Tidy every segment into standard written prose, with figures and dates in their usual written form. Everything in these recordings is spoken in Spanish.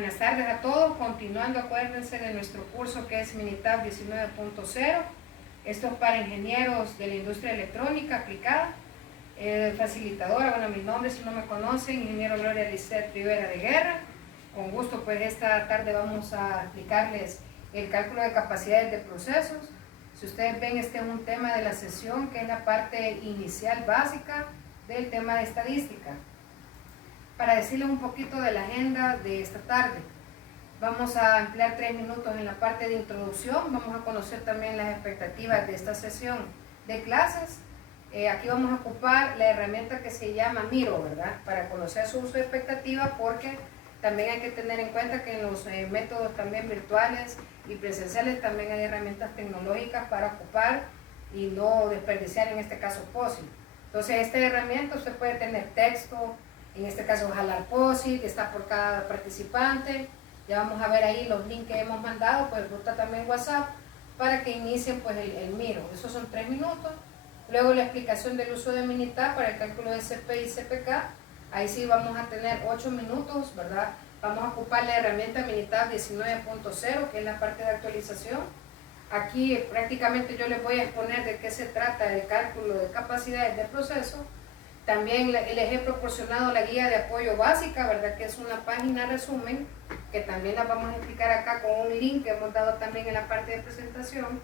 Buenas tardes a todos, continuando, acuérdense de nuestro curso que es Minitab 19.0. Esto es para ingenieros de la industria electrónica aplicada. Facilitadora, bueno, mi nombre, si no me conocen, ingeniero Gloria Lisset Rivera de Guerra. Con gusto, pues esta tarde vamos a explicarles el cálculo de capacidades de procesos. Si ustedes ven, este es un tema de la sesión que es la parte inicial básica del tema de estadística. Para decirles un poquito de la agenda de esta tarde, vamos a emplear 3 minutos en la parte de introducción. Vamos a conocer también las expectativas de esta sesión de clases. Aquí vamos a ocupar la herramienta que se llama Miro, ¿verdad? Para conocer su uso y expectativa, porque también hay que tener en cuenta que en los métodos también virtuales y presenciales también hay herramientas tecnológicas para ocupar y no desperdiciar, en este caso, POSIT. Entonces, esta herramienta usted puede tener texto, en este caso jalar POSIT, está por cada participante. Ya vamos a ver ahí los links que hemos mandado, pues ruta también WhatsApp, para que inicien pues el Miro. Esos son 3 minutos. Luego la explicación del uso de Minitab para el cálculo de CP y CPK. Ahí sí vamos a tener 8 minutos, ¿verdad? Vamos a ocupar la herramienta Minitab 19.0, que es la parte de actualización. Aquí prácticamente yo les voy a exponer de qué se trata el cálculo de capacidades de proceso. También les he proporcionado la guía de apoyo básica, ¿verdad? Que es una página resumen, que también la vamos a explicar acá con un link que hemos dado también en la parte de presentación.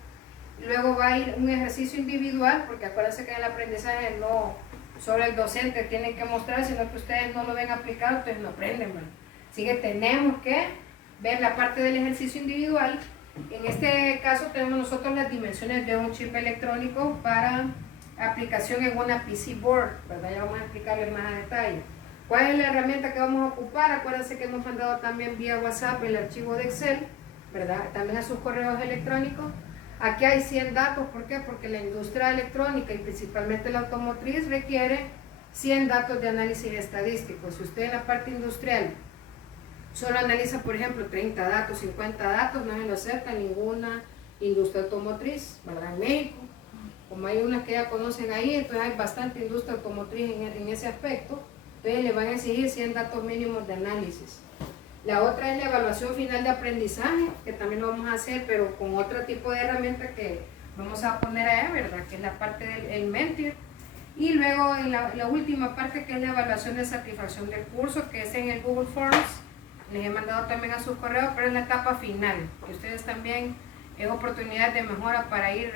Luego va a ir un ejercicio individual, porque acuérdense que en el aprendizaje no solo el docente tiene que mostrar, sino que ustedes no lo ven aplicado, entonces no aprenden, ¿verdad? Así que tenemos que ver la parte del ejercicio individual. En este caso tenemos nosotros las dimensiones de un chip electrónico para aplicación en una PC board, ¿verdad? Ya vamos a explicarles más a detalle. ¿Cuál es la herramienta que vamos a ocupar? Acuérdense que hemos mandado también vía WhatsApp el archivo de Excel, ¿verdad? También a sus correos electrónicos. Aquí hay 100 datos, ¿por qué? Porque la industria electrónica y principalmente la automotriz requiere 100 datos de análisis estadístico. Si usted en la parte industrial solo analiza, por ejemplo, 30 datos, 50 datos, no se lo acepta ninguna industria automotriz, ¿verdad? En México, como hay unas que ya conocen ahí, entonces hay bastante industria automotriz en ese aspecto, entonces le van a exigir 100 datos mínimos de análisis. La otra es la evaluación final de aprendizaje, que también lo vamos a hacer, pero con otro tipo de herramienta que vamos a poner allá, ¿verdad? Que es la parte del Mentir. Y luego en la última parte, que es la evaluación de satisfacción del curso, que es en el Google Forms. Les he mandado también a sus correos, pero es la etapa final, que ustedes también es oportunidad de mejora para ir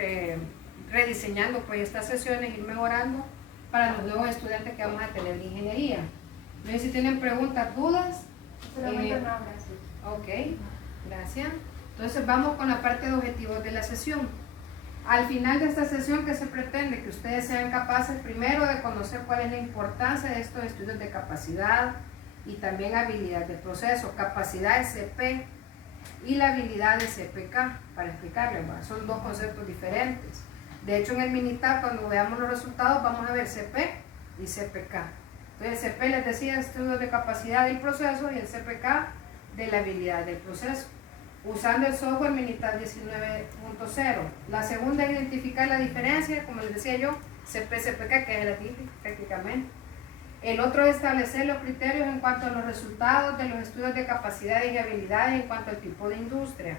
rediseñando pues estas sesiones, ir mejorando para los nuevos estudiantes que vamos a tener de ingeniería. No sé si tienen preguntas, dudas. Solamente no, gracias. Ok, gracias. Entonces vamos con la parte de objetivos de la sesión. Al final de esta sesión, ¿qué se pretende? Que ustedes sean capaces primero de conocer cuál es la importancia de estos estudios de capacidad y también habilidad de proceso. Capacidad de CP y la habilidad de CPK, para explicarles, ¿verdad? Son dos conceptos diferentes. De hecho, en el Minitab, cuando veamos los resultados, vamos a ver CP y CPK. Entonces, el CP les decía estudios de capacidad del proceso y el CPK de la habilidad del proceso. Usando el software Minitab 19.0. La segunda es identificar la diferencia, como les decía yo, CP-CPK, que es la típica prácticamente. El otro es establecer los criterios en cuanto a los resultados de los estudios de capacidades y habilidades en cuanto al tipo de industria.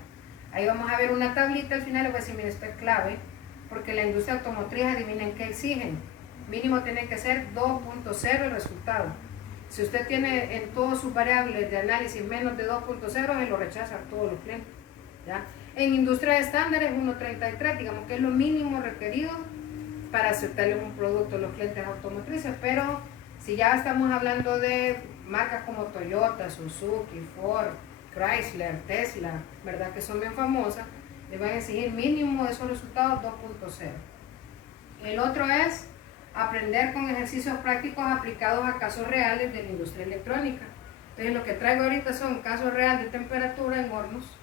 Ahí vamos a ver una tablita al final, les voy a decir, mire, esto es clave, porque la industria automotriz, adivinen qué exigen. Mínimo tiene que ser 2.0 el resultado. Si usted tiene en todas sus variables de análisis menos de 2.0, se lo rechazan todos los clientes, ¿ya? En industria estándar es 1.33, digamos que es lo mínimo requerido para aceptarle un producto a los clientes automotrices, pero si ya estamos hablando de marcas como Toyota, Suzuki, Ford, Chrysler, Tesla, ¿verdad? Que son bien famosas, le van a exigir mínimo de esos resultados 2.0. El otro es aprender con ejercicios prácticos aplicados a casos reales de la industria electrónica. Entonces lo que traigo ahorita son casos reales de temperatura en hornos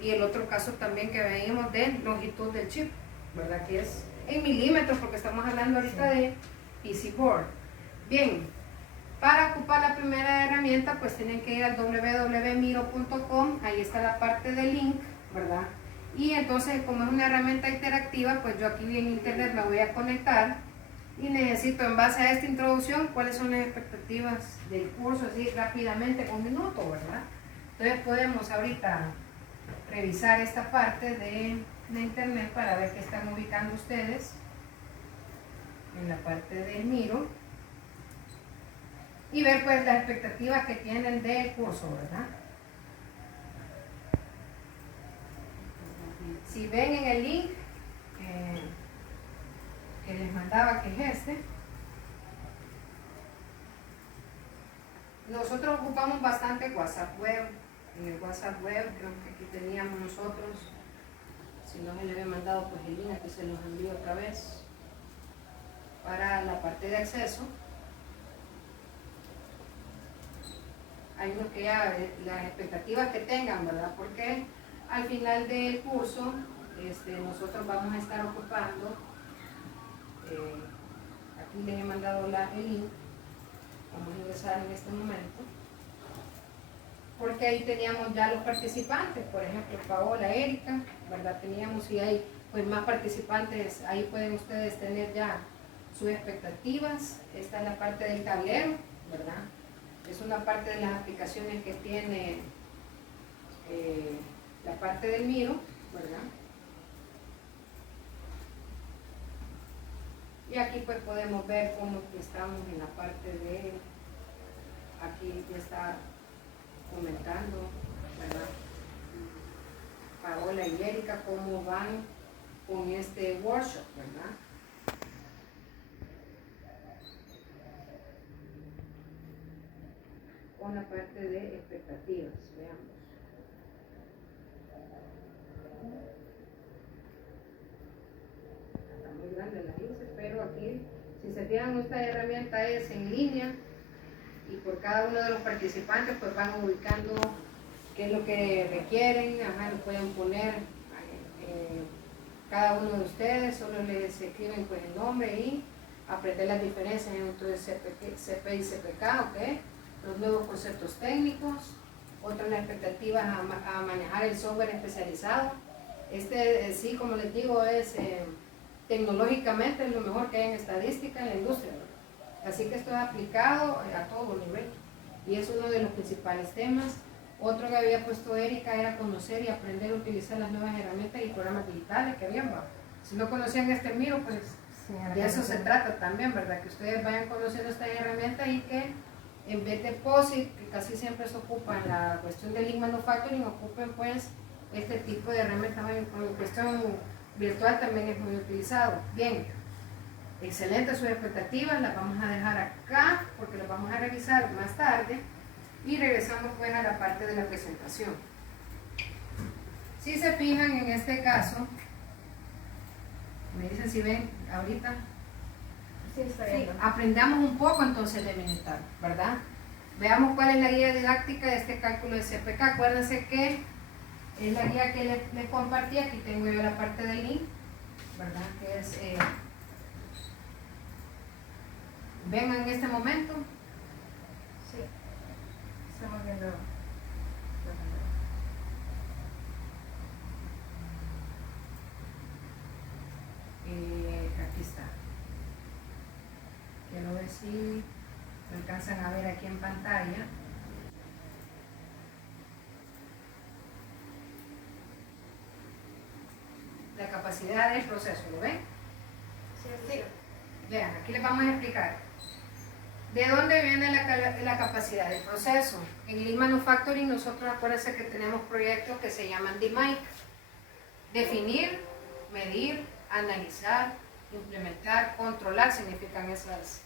y el otro caso también que veíamos de longitud del chip, ¿verdad? Que es en milímetros, porque estamos hablando ahorita de PC board. Bien, para ocupar la primera herramienta pues tienen que ir al www.miro.com, ahí está la parte de link, ¿verdad? Y entonces, como es una herramienta interactiva, pues yo aquí en internet la voy a conectar y necesito, en base a esta introducción, cuáles son las expectativas del curso, así rápidamente, con un minuto, ¿verdad? Entonces podemos ahorita revisar esta parte de internet para ver qué están ubicando ustedes en la parte del Miro y ver pues las expectativas que tienen del curso, ¿verdad? Si ven en el link que les mandaba, que es este, nosotros ocupamos bastante WhatsApp web. En el WhatsApp web creo que aquí teníamos nosotros, si no se le había mandado pues el link, aquí se los envío otra vez para la parte de acceso. Hay unos que ya las expectativas que tengan, ¿verdad? Porque al final del curso nosotros vamos a estar ocupando, aquí les he mandado el link, vamos a ingresar en este momento, porque ahí teníamos ya los participantes, por ejemplo Paola, Erika, ¿verdad? Teníamos, y hay pues más participantes, ahí pueden ustedes tener ya sus expectativas. Esta es la parte del tablero, ¿verdad? Es una parte de las aplicaciones que tiene la parte del Miro, ¿verdad? Y aquí pues podemos ver cómo estamos en la parte de, aquí ya está comentando, ¿verdad? Paola y Erika cómo van con este workshop, ¿verdad? Con la parte de expectativas, veamos. Está muy grande la lista, pero aquí, si se fijan, esta herramienta es en línea y por cada uno de los participantes pues van ubicando qué es lo que requieren, lo pueden poner cada uno de ustedes, solo les escriben pues el nombre y aprender las diferencias entre CP y CPK, ¿ok? Los nuevos conceptos técnicos, otras las expectativas a manejar el software especializado. Sí, como les digo, es tecnológicamente lo mejor que hay en estadística en la industria, ¿verdad? Así que esto es aplicado a todo nivel y es uno de los principales temas. Otro que había puesto Erika era conocer y aprender a utilizar las nuevas herramientas y programas digitales que habían. Si no conocían este Miro, pues sí, de eso se trata también, ¿verdad? Que ustedes vayan conociendo esta herramienta y que en vez de POSIT, que casi siempre se ocupa en la cuestión del Lean Manufacturing, ocupen pues este tipo de herramientas. En cuestión virtual también es muy utilizado. Bien, excelente sus expectativas, las vamos a dejar acá porque las vamos a revisar más tarde y regresamos pues a la parte de la presentación. Si se fijan en este caso, me dicen si ven ahorita. Sí, aprendamos un poco entonces de militar, ¿verdad? Veamos cuál es la guía didáctica de este cálculo de CPK. Acuérdense que es la guía que les compartí. Aquí tengo yo la parte del link, ¿verdad? Que es, ven en este momento. Sí, estamos viendo. Aquí está. Quiero ver si lo alcanzan a ver aquí en pantalla. La capacidad del proceso, ¿lo ven? Sí. Vean, aquí les vamos a explicar. ¿De dónde viene la capacidad del proceso? En Lean Manufacturing nosotros acuérdense que tenemos proyectos que se llaman DMAIC. Definir, medir, analizar, implementar, controlar, significan esas,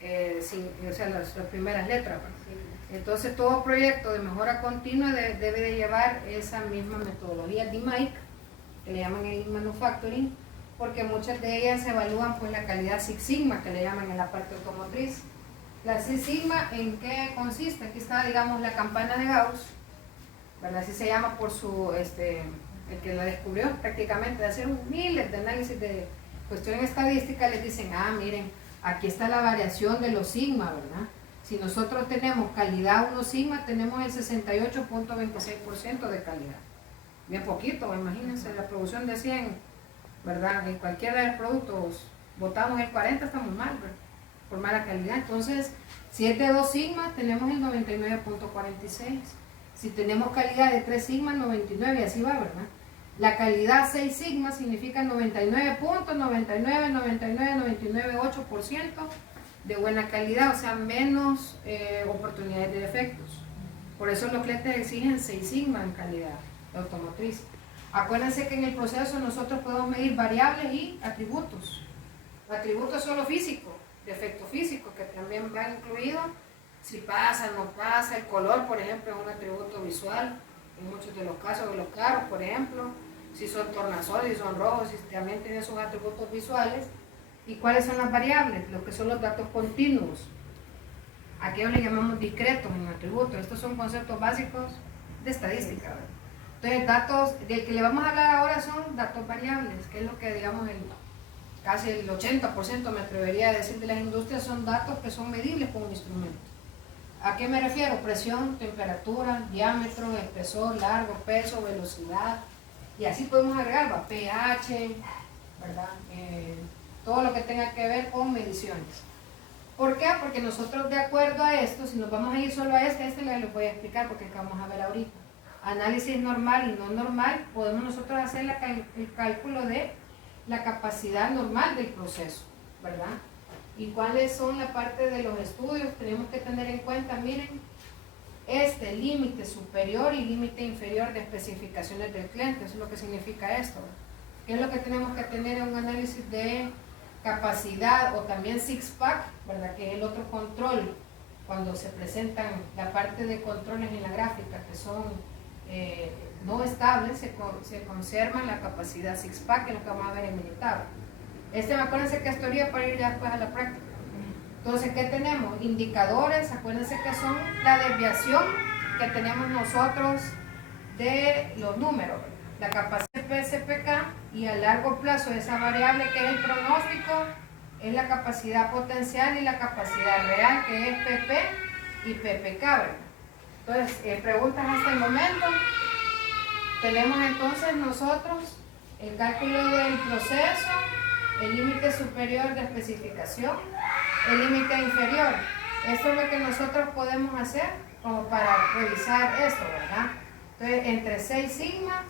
las primeras letras. Entonces todo proyecto de mejora continua debe de llevar esa misma metodología DMAIC, que le llaman el Manufacturing, porque muchas de ellas evalúan pues la calidad Six Sigma, que le llaman en la parte automotriz. La Six Sigma, ¿en qué consiste? Aquí está, digamos, la campana de Gauss, ¿verdad? Así se llama por su, el que la descubrió prácticamente, de hacer miles de análisis de cuestiones estadísticas. Les dicen, miren, aquí está la variación de los sigma, ¿verdad? Si nosotros tenemos calidad 1 sigma, tenemos el 68.26% de calidad. Bien poquito, imagínense, la producción de 100, ¿verdad? En cualquiera de los productos botamos el 40, estamos mal, ¿verdad? Por mala calidad. Entonces, si es de 2 sigma, tenemos el 99.46. Si tenemos calidad de 3 sigma, 99 y así va, ¿verdad? La calidad 6 sigma significa 99.999998% de buena calidad, o sea, menos oportunidades de defectos. Por eso los clientes exigen 6 sigma en calidad automotriz. Acuérdense que en el proceso nosotros podemos medir variables y atributos. Atributos son lo físico, defecto físico, que también va incluido si pasa, no pasa. El color, por ejemplo, es un atributo visual en muchos de los casos de los carros, por ejemplo. Si son tornasoles, si son rojos, si también tienen sus atributos visuales. ¿Y cuáles son las variables? Lo que son los datos continuos. Aquellos le llamamos discretos en atributos. Estos son conceptos básicos de estadística, ¿verdad? Entonces, datos del que le vamos a hablar ahora son datos variables, que es lo que, digamos, casi el 80% me atrevería a decir de las industrias son datos que son medibles con un instrumento. ¿A qué me refiero? Presión, temperatura, diámetro, espesor, largo, peso, velocidad. Y así podemos agregar, ¿va? pH, ¿verdad? Todo lo que tenga que ver con mediciones. ¿Por qué? Porque nosotros, de acuerdo a esto, si nos vamos a ir solo a este les voy a explicar porque vamos a ver ahorita. Análisis normal y no normal, podemos nosotros hacer el cálculo de la capacidad normal del proceso, ¿verdad? ¿Y cuáles son la parte de los estudios? Tenemos que tener en cuenta, miren, este límite superior y límite inferior de especificaciones del cliente. Eso es lo que significa esto. ¿Qué es lo que tenemos que tener en un análisis de capacidad o también six-pack, ¿verdad? Que es el otro control, cuando se presentan la parte de controles en la gráfica que son no estables, se conserva la capacidad six-pack, que es lo que vamos a ver en militar. Acuérdense que es teoría para ir ya después a la práctica. Entonces, ¿qué tenemos? Indicadores, acuérdense que son la desviación que tenemos nosotros de los números, la capacidad PSPK, y a largo plazo esa variable que es el pronóstico es la capacidad potencial y la capacidad real, que es PP y PPK, ¿verdad? Entonces, preguntas hasta el momento. Tenemos entonces nosotros el cálculo del proceso, el límite superior de especificación, el límite inferior. Esto es lo que nosotros podemos hacer como para revisar esto, ¿verdad? Entonces, entre 6 sigma,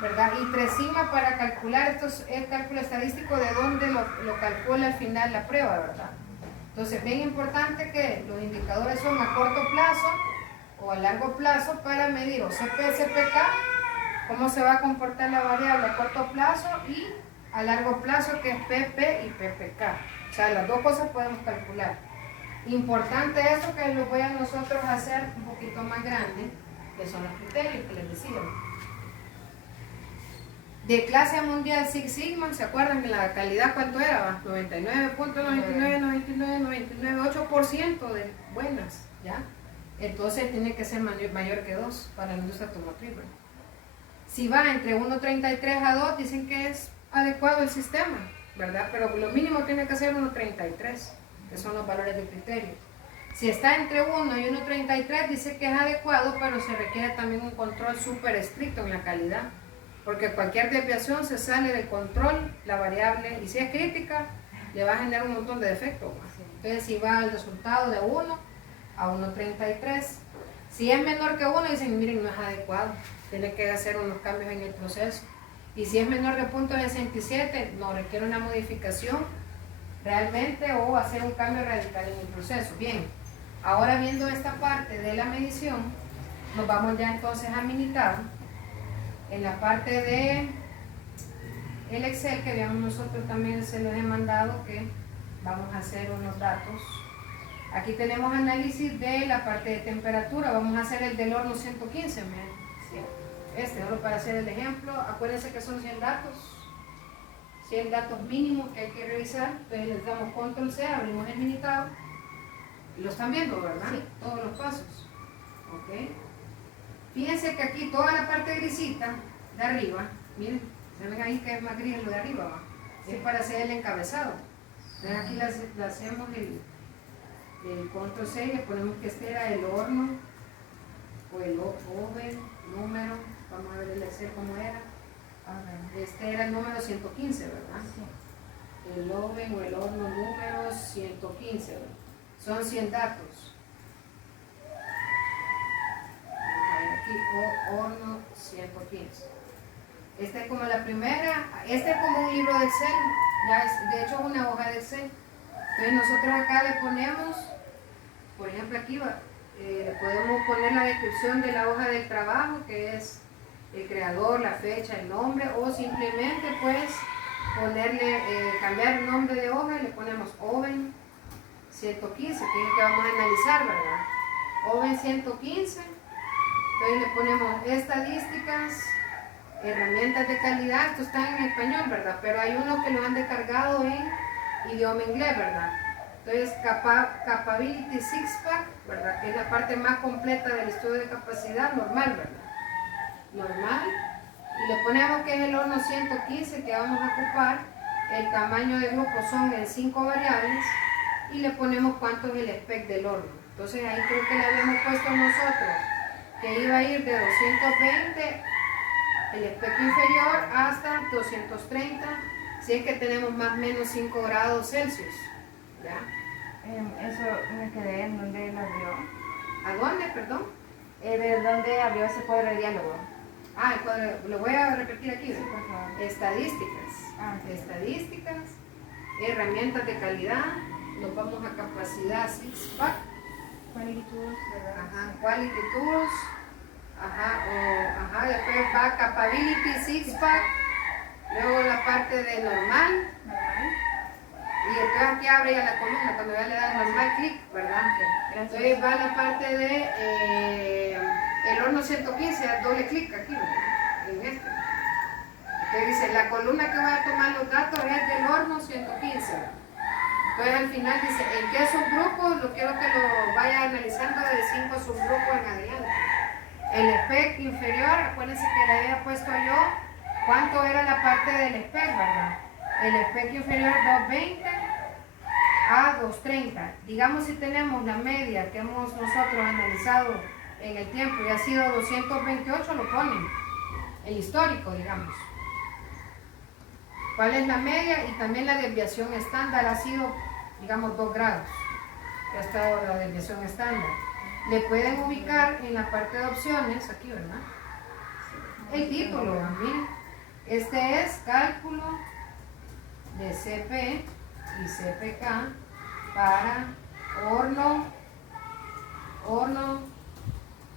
¿verdad? Y 3 sigma para calcular, esto es el cálculo estadístico de dónde lo calcula al final la prueba, ¿verdad? Entonces, bien importante que los indicadores son a corto plazo o a largo plazo para medir o CP-SPK, cómo se va a comportar la variable a corto plazo, y a largo plazo, que es PP y PPK. O sea, las dos cosas podemos calcular. Importante eso, que lo voy a nosotros hacer un poquito más grande, que son los criterios que les decía. De clase mundial Six Sigma, ¿se acuerdan que la calidad cuánto era? 99.999998% de buenas, ¿ya? Entonces tiene que ser mayor que 2 para la industria automotriz. Si va entre 1.33 a 2, dicen que es adecuado el sistema, ¿verdad? Pero lo mínimo tiene que ser 1.33, que son los valores de criterio. Si está entre 1 y 1.33, dice que es adecuado, pero se requiere también un control súper estricto en la calidad, porque cualquier desviación se sale del control, la variable, y si es crítica, le va a generar un montón de defectos. Entonces, si va el resultado de 1 a 1.33, si es menor que 1, dicen, miren, no es adecuado, tiene que hacer unos cambios en el proceso. Y si es menor de 0.67, no, requiere una modificación realmente o hacer un cambio radical en el proceso. Bien, ahora viendo esta parte de la medición, nos vamos ya entonces a Minitab. En la parte de el Excel, que veamos nosotros también se los he mandado, que vamos a hacer unos datos. Aquí tenemos análisis de la parte de temperatura, vamos a hacer el del horno 115, solo para hacer el ejemplo. Acuérdense que son 100 datos mínimos que hay que revisar. Entonces les damos control C, abrimos el Minitab y lo están viendo, ¿verdad? Sí. Todos los pasos. Ok. Fíjense que aquí toda la parte grisita de arriba, miren, se ven ahí que es más gris lo de arriba, ¿va? Sí. Es para hacer el encabezado. Entonces aquí le hacemos el control C y le ponemos que este era el horno o el oven, número, vamos a ver el Excel cómo era. Este era el número 115, ¿verdad? Sí. El oven o el horno número 115, ¿verdad? Son 100 datos. o horno 115. Esta es como la primera, este es como un libro de Excel, ya es, de hecho es una hoja de Excel. Entonces nosotros acá le ponemos, por ejemplo aquí le podemos poner la descripción de la hoja del trabajo, que es el creador, la fecha, el nombre, o simplemente pues ponerle, cambiar el nombre de hoja y le ponemos Oven 115, que es el que vamos a analizar, ¿verdad? Oven 115, entonces le ponemos estadísticas, herramientas de calidad, esto está en español, ¿verdad? Pero hay unos que lo han descargado en idioma inglés, ¿verdad? Entonces, Capability Six Pack, ¿verdad? Que es la parte más completa del estudio de capacidad normal, ¿verdad? Normal. Y le ponemos que es el horno 115 que vamos a ocupar. El tamaño de grupo son en 5 variables. Y le ponemos cuánto es el spec del horno. Entonces, ahí creo que le habíamos puesto nosotros que iba a ir de 220 el spec inferior hasta 230, si es que tenemos más o menos 5 grados Celsius. ¿Ya? Eso me quedé en donde lo abrió. ¿A dónde, perdón? ¿De dónde abrió ese cuadro de diálogo? Ah, el cuadro, lo voy a repetir aquí. Sí, por favor. Estadísticas. Sí. Estadísticas, herramientas de calidad, nos vamos a capacidad Six Pack. Quality Tools, ¿verdad? Ajá, Quality Tools. Ajá, después va Capability Six Pack. Luego la parte de normal. Y entonces aquí abre ya la columna, cuando ya le dan normal clic, ¿verdad? Entonces va la parte de el horno 115, doble clic aquí, ¿verdad? En este. Entonces dice, la columna que voy a tomar los datos es del horno 115. Entonces al final dice, ¿en qué subgrupos? Lo quiero que lo vaya analizando de 5 subgrupos en adelante. El spec inferior, acuérdense que le había puesto yo cuánto era la parte del spec, ¿verdad? El spec inferior 220 a 230. Digamos si tenemos la media que hemos nosotros analizado en el tiempo y ha sido 228, lo ponen. El histórico, digamos. ¿Cuál es la media? Y también la desviación estándar ha sido, digamos, 2 grados. Que ha estado la desviación estándar. Le pueden ubicar en la parte de opciones, aquí, ¿verdad? El título, miren. Este es cálculo de CP y CPK para horno,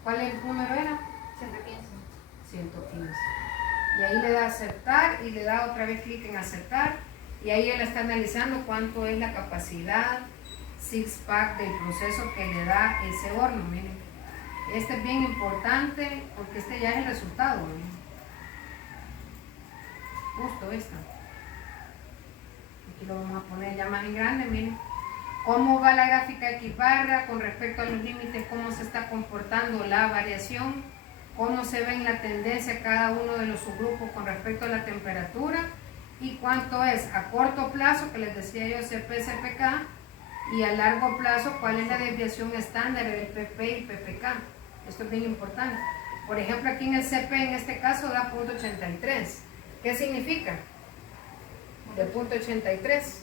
¿cuál es el número era? 115. Y ahí le da aceptar y le da otra vez clic en aceptar y ahí él está analizando cuánto es la capacidad Six Pack del proceso que le da ese horno. Miren, este es bien importante porque este ya es el resultado, miren. Justo esta. Aquí lo vamos a poner ya más en grande, miren. ¿Cómo va la gráfica equibarra con respecto a los límites? ¿Cómo se está comportando la variación? ¿Cómo se ve en la tendencia cada uno de los subgrupos con respecto a la temperatura? ¿Y cuánto es a corto plazo, que les decía yo, CP, CPK? Y a largo plazo, ¿cuál es la desviación estándar del PP y PPK? Esto es bien importante. Por ejemplo, aquí en el CP, en este caso, da 0.83. ¿Qué significa? De 0.83.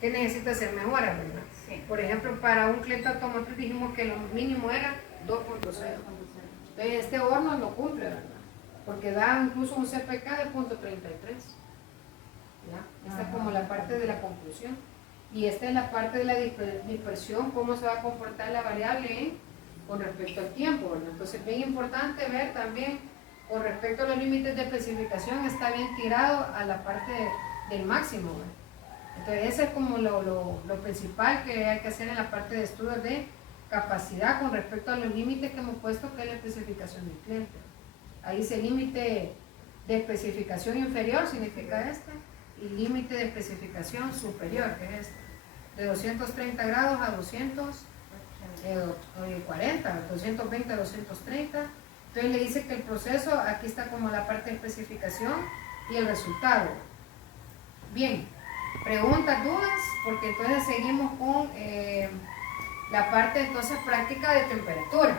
¿Qué necesita hacer mejora, verdad? Sí. Por ejemplo, para un cliente automotriz dijimos que lo mínimo era 2.0. Entonces, este horno no cumple, ¿verdad? Porque da incluso un CPK de 0.33. ¿Ya? Esta es como la parte de la conclusión. Y esta es la parte de la dispersión, cómo se va a comportar la variable con respecto al tiempo, ¿verdad? Entonces es bien importante ver también con respecto a los límites de especificación, está bien tirado a la parte del máximo, ¿verdad? Entonces ese es como lo principal que hay que hacer en la parte de estudios de capacidad con respecto a los límites que hemos puesto, que es la especificación del cliente. Ahí dice límite de especificación inferior, significa este, y límite de especificación superior, que es este, de 230 grados a 240, 220 a 230. Entonces le dice que el proceso, aquí está como la parte de especificación y el resultado. Bien, preguntas, dudas, porque entonces seguimos con la parte entonces práctica de temperatura.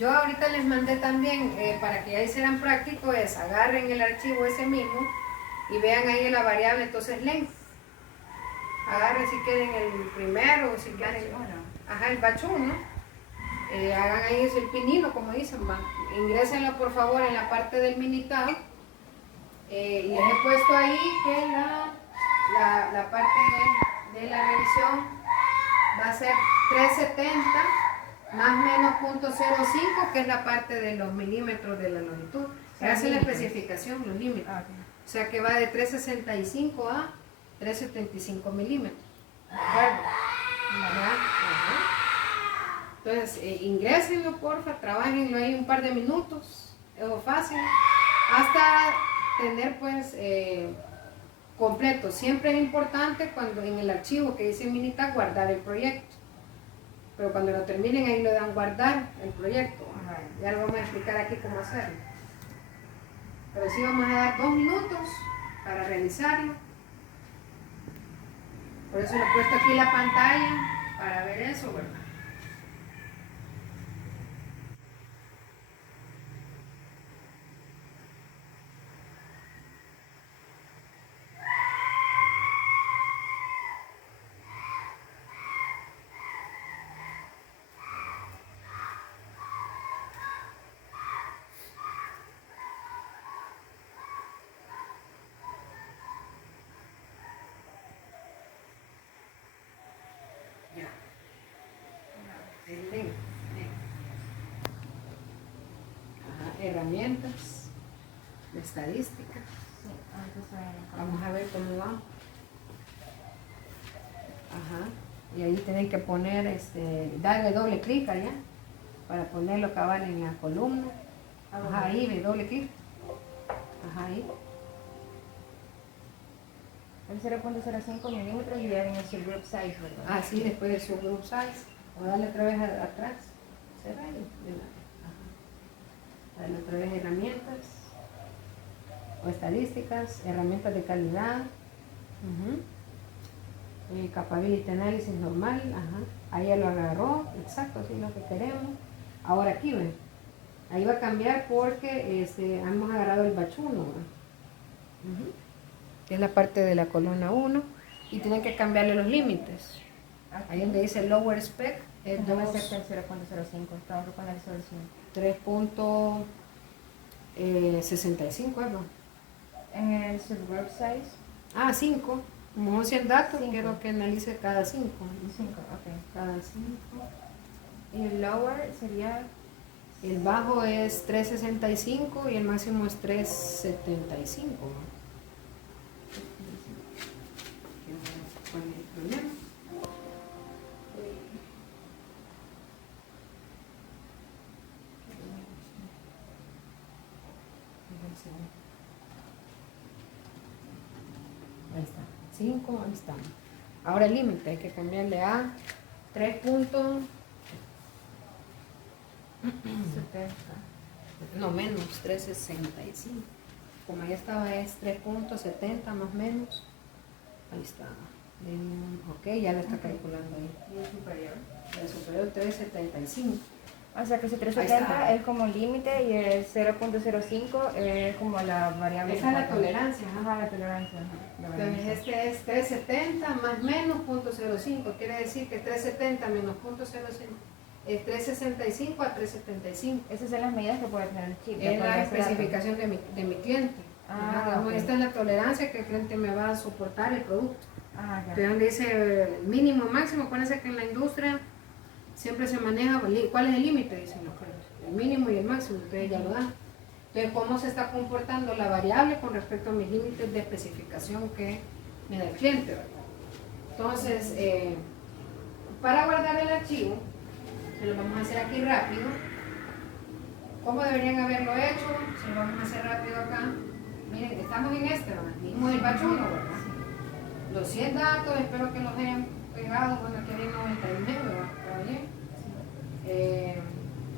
Yo ahorita les mandé también, para que ya hicieran práctico, es agarren el archivo ese mismo y vean ahí la variable entonces length. Agarren si quieren el primero o si quieren el batch 1. Hagan ahí el pinino, como dicen, ingrésenlo por favor en la parte del Minitab. Les he puesto ahí que la parte de la revisión va a ser 370 más menos 0.05, que es la parte de los milímetros de la longitud. Se hace la especificación, los límites. O sea que va de 365 a 375 milímetros. ¿De acuerdo? Entonces, ingrésenlo, porfa, trabajenlo ahí un par de minutos, es fácil, hasta tener pues completo. Siempre es importante cuando en el archivo que dice Minitab guardar el proyecto, pero cuando lo terminen ahí le dan guardar el proyecto. Ya lo vamos a explicar aquí cómo hacerlo, pero sí vamos a dar 2 minutos para realizarlo. Por eso le he puesto aquí la pantalla para ver eso, ¿verdad? El link. Herramientas de estadística. Vamos a ver cómo va. Y ahí tienen que poner, darle doble clic allá para ponerlo cabal en la columna. Ahí ve doble clic. Ahí. El 0.05 milímetros y ya en el subgroup size, ¿verdad? Sí, después del subgroup size. O darle otra vez atrás. Cerra ahí. Darle otra vez herramientas. O estadísticas, herramientas de calidad. Capability análisis normal. Ahí ya lo agarró. Exacto, así es lo que queremos. Ahora aquí ven. Ahí va a cambiar porque hemos agarrado el batch 1. Que es la parte de la columna 1. Y tienen que cambiarle los límites. Ahí donde dice lower spec es 2. Debe ser el 0.05, estamos con el 3.65, ¿no? En el subgroup size. 5. Como 100 datos, quiero que analice cada 5. 5, ok. Cada 5. Y el lower sería. El bajo es 3.65 y el máximo es 3.75. Ahí está, 5, ahí está. Ahora el límite, hay que cambiarle a 3.70. No, menos 3.65. Como ya estaba es 3.70 más menos. Ahí está. Ok, ya lo está calculando ahí. ¿Y el superior? El superior 3.75. O sea que ese 370 es como límite y el 0.05 es como la variable. Esa es la tolerancia. La tolerancia. Entonces este es 370 más menos 0.05. Quiere decir que 370 menos 0.05 es 365 a 375. Esas son las medidas que puede tener el chip. Es la especificación de mi cliente. Okay. Esta es la tolerancia que el cliente me va a soportar el producto. Okay. Donde dice mínimo, máximo. Acuérdense que en la industria siempre se maneja cuál es el límite, dicen los clientes. El mínimo y el máximo, entonces ya lo dan. Entonces, cómo se está comportando la variable con respecto a mis límites de especificación que me da el cliente, ¿verdad? Entonces, para guardar el archivo, se lo vamos a hacer aquí rápido. ¿Cómo deberían haberlo hecho? Se lo vamos a hacer rápido acá. Miren, estamos en mismo del batch 1, ¿verdad? Los 100 datos, espero que los hayan pegado. Bueno, aquí hay 99, ¿verdad? ¿Está bien?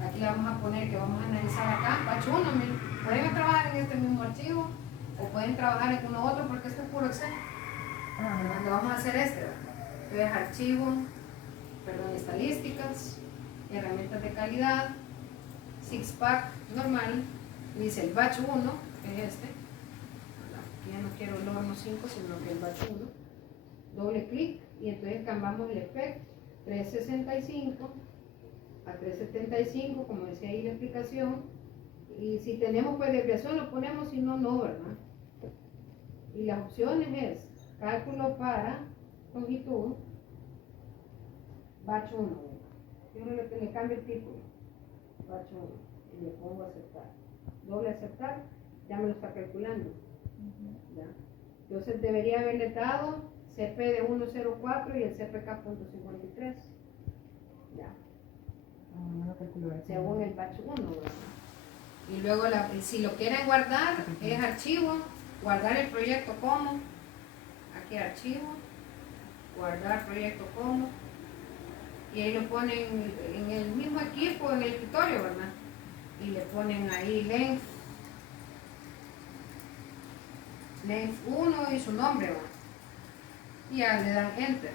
Aquí le vamos a poner que vamos a analizar acá, batch 1, miren. Pueden trabajar en este mismo archivo o pueden trabajar en uno otro porque esto es puro Excel. Lo vamos a hacer ¿verdad? Entonces, archivo, estadísticas, herramientas de calidad, six pack normal, dice el batch 1, que es este. Aquí ya no quiero el horno 5, sino que el batch 1. Doble clic y entonces cambiamos el efecto 365 a 375, como decía ahí la explicación, Y si tenemos pues desviación lo ponemos, si no, no, ¿verdad? Y las opciones es cálculo para longitud, batch 1. Yo le cambio el título, batch 1, y le pongo aceptar. Doble aceptar, ya me lo está calculando. ¿Ya? Entonces debería haberle dado CP de 104 y el CPK.53. Ya. No calculo eso. Según el batch 1, ¿verdad? Y luego si lo quieren guardar, es archivo, guardar el proyecto como, aquí archivo, guardar proyecto como, y ahí lo ponen en el mismo equipo, en el escritorio, ¿verdad? Y le ponen ahí length 1 y su nombre, ¿verdad? Y ya le dan enter.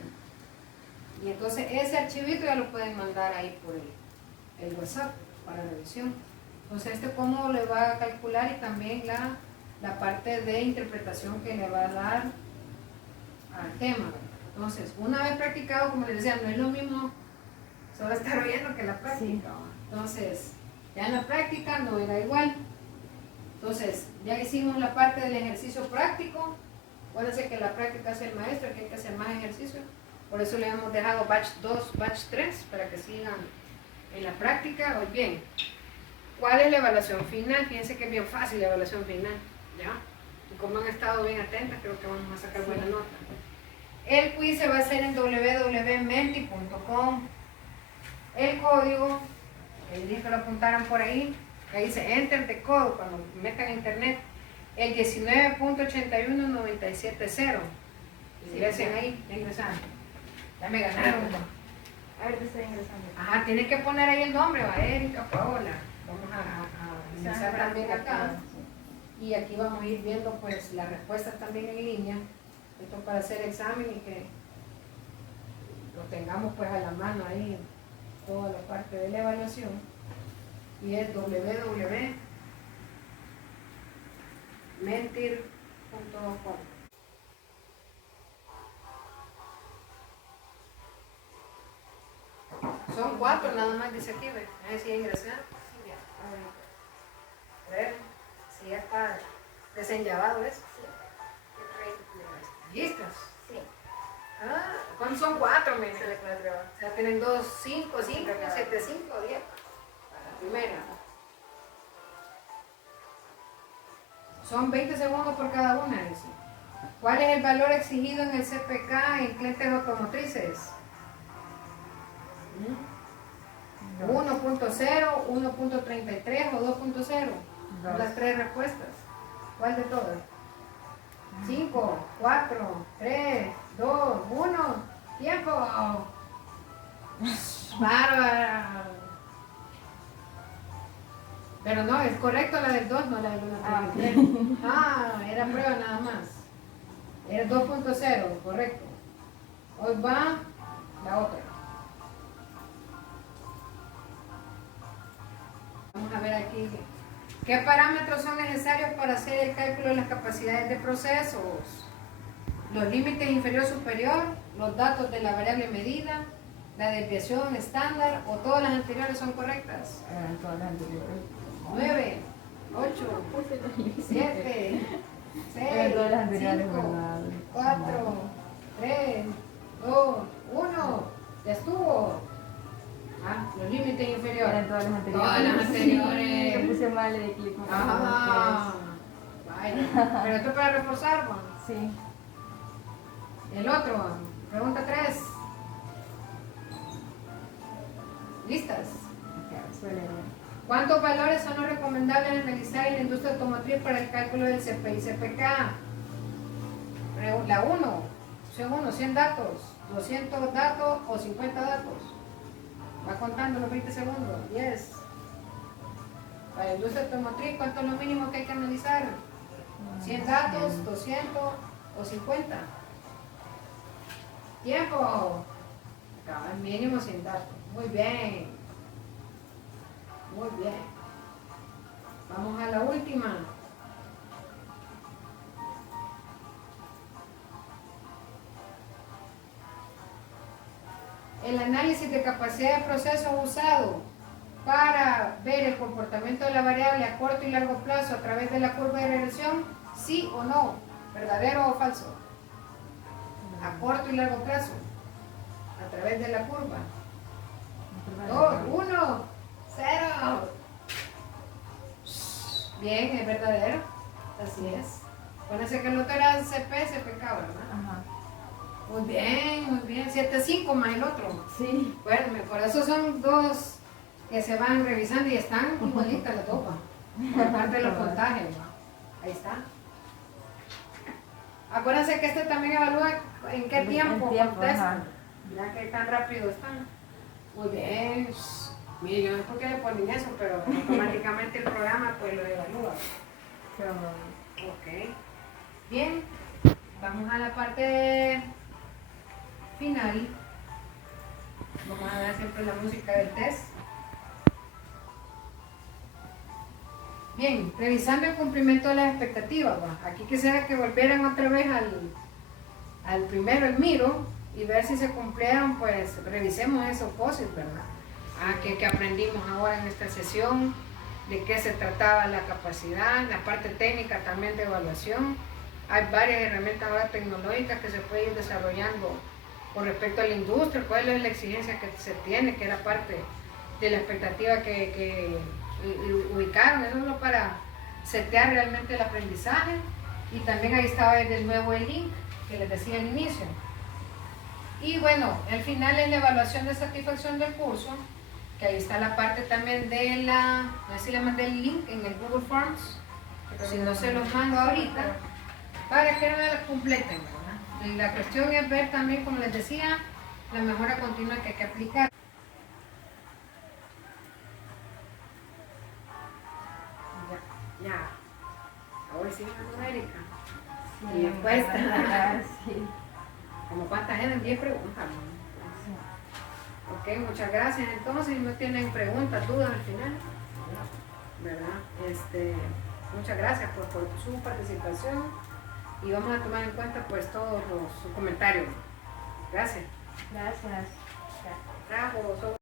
Y entonces ese archivito ya lo pueden mandar ahí por el WhatsApp para revisión. Entonces cómo le va a calcular y también la parte de interpretación que le va a dar al tema. Entonces, una vez practicado, como les decía, no es lo mismo solo estar oyendo que la práctica. Sí. Entonces, ya en la práctica no era igual. Entonces, ya hicimos la parte del ejercicio práctico. Acuérdense que la práctica es el maestro, que hay que hacer más ejercicio. Por eso le hemos dejado batch 2, batch 3, para que sigan en la práctica. Hoy bien, ¿cuál es la evaluación final? Fíjense que es bien fácil la evaluación final, ¿ya? Y como han estado bien atentas, creo que vamos a sacar buena nota. El quiz se va a hacer en www.menti.com. El código, les dije que lo apuntaran por ahí, que dice Enter the Code, cuando metan a internet, el 19.81970. Ingresen ahí, ya ingresaron. Ya me ganaron. A ver, te estoy ingresando. Ajá, tienen que poner ahí el nombre, va, Erika, Paola. Vamos a ingresar también acá. Y aquí vamos a ir viendo pues las respuestas también en línea. Esto para hacer examen y que lo tengamos pues a la mano ahí toda la parte de la evaluación. Y es www.mentir.com. Son 4 nada más, dice aquí, ¿ve? A ver si ingresar. A ver si ya está desenllabado eso. ¿Listas? Sí. Ah, ¿cuántos son 4? Me dice la clase. O sea, tienen 2, 5, 5, 7, 5, 10. La primera. Son 20 segundos por cada una, dice. ¿Cuál es el valor exigido en el CPK en clientes automotrices? 1.0, 1.33 o 2.0. Las 3 respuestas. ¿Cuál de todas? 5, 4, 3, 2, 1. ¡Tiempo! ¡Bárbara! Pero no, es correcto la del 2, no la del 1.33. Era prueba nada más. Era 2.0, correcto. Hoy va la otra. Vamos a ver aquí. ¿Qué parámetros son necesarios para hacer el cálculo de las capacidades de procesos? Los límites inferior-superior, los datos de la variable medida, la desviación estándar o todas las anteriores son correctas. Todas las anteriores. 9, 8, 7, 6, 5, 4, 3, 2, 1. Ya estuvo. Los límites inferiores. Eran todas las anteriores. Todas las anteriores. Me puse mal de clic. Vaya. Pero esto es para reforzar, ¿no? Sí. El otro, pregunta 3. ¿Listas? ¿Cuántos valores son los recomendables analizar en la industria automotriz para el cálculo del CP y CPK? La 1, opción 1, 100 datos, 200 datos o 50 datos. Va contando los 20 segundos. 10. Para la industria automotriz, ¿cuánto es lo mínimo que hay que analizar? 100 datos, 200 o 50. Tiempo. El mínimo 100 datos. Muy bien. Muy bien. Vamos a la última. El análisis de capacidad de proceso usado para ver el comportamiento de la variable a corto y largo plazo a través de la curva de regresión, sí o no, verdadero o falso, a corto y largo plazo, a través de la curva. 2, 1, 0. Bien, es verdadero, así es. Acuérdense que el otro era CPK, ¿verdad? Ajá. Muy bien, 7-5 más el otro. Sí. Bueno, por eso son dos que se van revisando y están igualitas las dos, por parte de los puntajes, ¿va? Ahí está. Acuérdense que este también evalúa en qué tiempo contestan. Ya que tan rápido están. Muy bien. Mire, yo no sé por qué le ponen eso, pero automáticamente el programa pues lo evalúa. Ok. Bien. Vamos a la parte final. Vamos a ver siempre la música del test. Bien, revisando el cumplimiento de las expectativas. ¿Va? Aquí quisiera que volvieran otra vez al primero, el miro, y ver si se cumplieron, pues revisemos esos POSIT, ¿verdad? Que aprendimos ahora en esta sesión, de qué se trataba la capacidad, la parte técnica también de evaluación. Hay varias herramientas ahora tecnológicas que se pueden ir desarrollando con respecto a la industria, cuál es la exigencia que se tiene, que era parte de la expectativa que ubicaron, eso solo para setear realmente el aprendizaje. Y también ahí estaba de nuevo el link que les decía al inicio. Y bueno, el final es la evaluación de satisfacción del curso, que ahí está la parte también de la, no sé si le mandé el link en el Google Forms, si no se los mando ahorita, para que me la completen, ¿verdad? Y la cuestión es ver también, como les decía, la mejora continua que hay que aplicar. Ya. Ahora sí, numérica. Sí, y encuesta. Sí. Como cuántas eran, 10 preguntas. ¿No? Ok, muchas gracias. Entonces, no tienen preguntas, dudas al final, ¿verdad? Muchas gracias por su participación y vamos a tomar en cuenta pues todos los comentarios. Gracias. Gracias. Bravo.